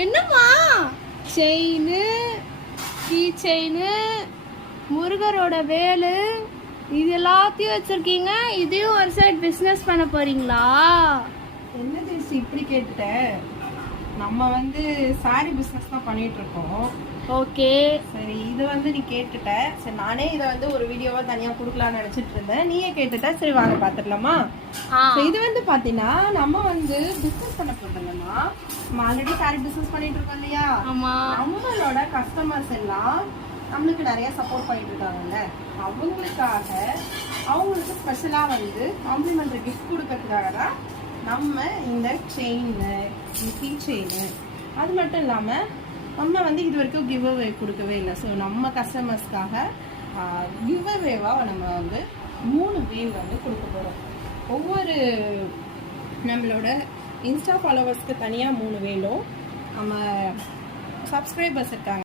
என்னம்மா chain, key chain, முருகரோட Velu இது எல்லாத்தையும் வச்சிருக்கீங்க. இதையும் ஒரு சைடு பிசினஸ் பண்ண போறீங்களா? என்ன தேசி இப்படி கேட்டுட்ட? நம்ம சாரி பிசினஸ் தான் பண்ணிட்டு இருக்கோம். ஓகே சரி, இது நீ கேட்டுட்ட. சரி, நானே இதை ஒரு வீடியோவா தனியா கொடுக்கலாம்னு நினைச்சிட்டு இருந்தேன். நீயே கேட்டுட்ட. சரி வாங்க பாத்துடலாமா? இது பாத்தீங்கன்னா நம்ம பிசினஸ் பண்ண போறோம்மா. நம்ம ஆல்ரெடி சாரி பிசினஸ் பண்ணிட்டு இருக்கோம் இல்லையா? நம்மளோட கஸ்டமர்ஸ் எல்லாம் நம்மளுக்கு நிறைய சப்போர்ட் பண்ணிட்டு இருக்காங்கல்ல, அவங்களுக்காக அவங்களுக்கு ஸ்பெஷலா காம்ப்ளிமெண்டரி கிஃப்ட் கொடுக்கறதுக்காக தான் நம்ம இந்த செயின், கீ செயின், அது மட்டும் இல்லாம நம்ம இது வரைக்கும் கிவ் அவே கொடுக்கவே இல்லை. ஸோ நம்ம கஸ்டமர்ஸ்க்காக கிவ் அவேவா நம்ம 3 வேவ் கொடுக்க போகிறோம். ஒவ்வொரு நம்மளோட இன்ஸ்டா ஃபாலோவர்ஸ்க்கு தனியாக 3 வேலும், நம்ம சப்ஸ்கிரைபர்ஸ் இருக்காங்க